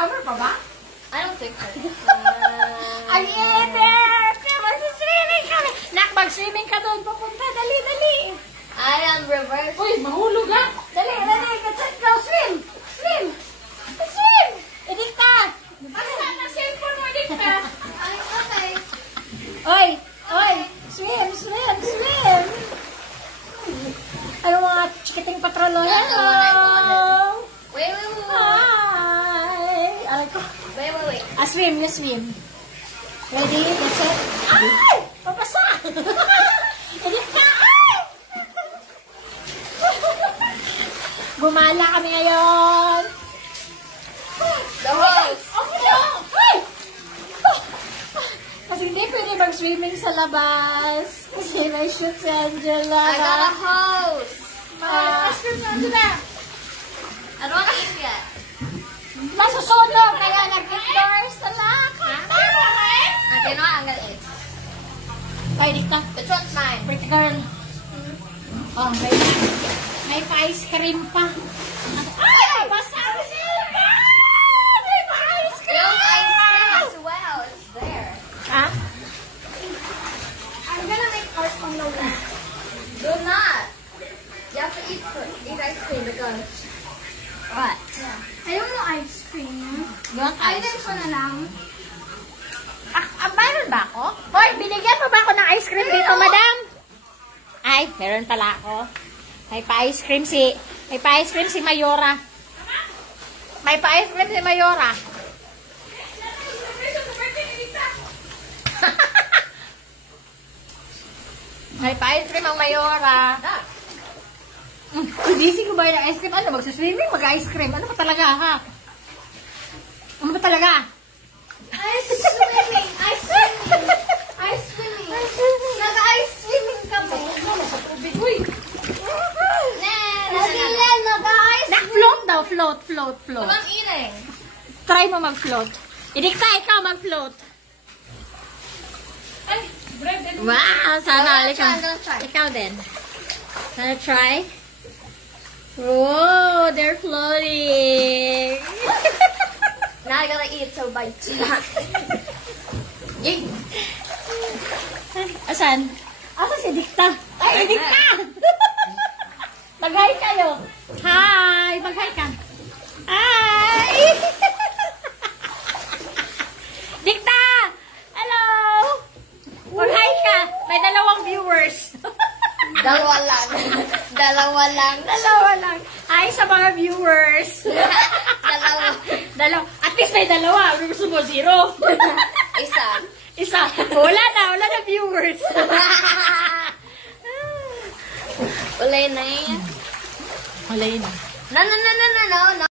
summer pa ba? I don't think so. Ang init! Mag-swimming kami! Nak, mag-swimming ka doon. Papunta, dali, dali. I am reverse. Uy, mahulog ha! Dali, dali, let's go, swim! Swim! Swim! Edikta! Asan na cellphone mo, Edikta? Ay, okay. Oy! Oy! Swim! Swim! Swim! Ano mga chikiting patrolo? Hello! Wait, wait, wait, wait. Hi! Aray ko. Wait, wait, wait. Swim, you swim. Ready? Get set. Ay! Papasa! Edikta! Ay! Gumala kami ngayon. The hose. Okay lang. Ay! Kasi hindi pwede mag-swimming sa labas. Kasi may shoot si Angela. I got a hose. Swim na, Angela. I don't want to eat yet. Masusunog, kaya nag-indoors na lang. Okay, no, I'm gonna eat. Ay, Dikta. Which one's mine? Pretty girl. Oh, may pa-ice cream pa. Ay! Basa ako sila! May pa-ice cream! Yung ice cream as well. It's there. Ha? I'm gonna make art on the wall. Do not. You have to eat ice cream because... What? I don't know ice cream. You want ice Ayun ko na lang. Mayroon ba ako? Hoy, binigyan mo ba ako ng ice cream dito, madam? Ay, meron pala ako. May pa-ice cream si Mayora. May pa-ice cream si Mayora. May pa-ice cream ang Mayora. Hindi si kumain ng ice cream. Ano, magsuswimming, mag-ice cream. Ano ba talaga, ha? Ano ba talaga? Ice swimming! Ice swimming! Ice swimming! Nag-ice swimming kami. Uy! Nag-ilan, nag-ice Float daw, float, float, float. What am I eating? Try mo mag-float. Idikta, ikaw mag-float. Ay, bread and Wow, sana. I'm gonna try. Ikaw din. Wanna try? Whoa, they're floating. Now I gotta eat, so bite. Yay! Asan? Asan si Dikta? Ay, Dikta! Mag-hi kayo. Hi! Mag-hi ka. Hi! Dikta! Hello! Mag-hi ka. May dalawang viewers. Dalawa lang. Dalawa lang. Dalawa lang. Hi sa mga viewers. Dalawa. Dalawa. At least may dalawa. Gusto mo, zero. Isa. Isa. Wala na viewers. Ulay na yan. Wala yun. No, no, no, no, no, no.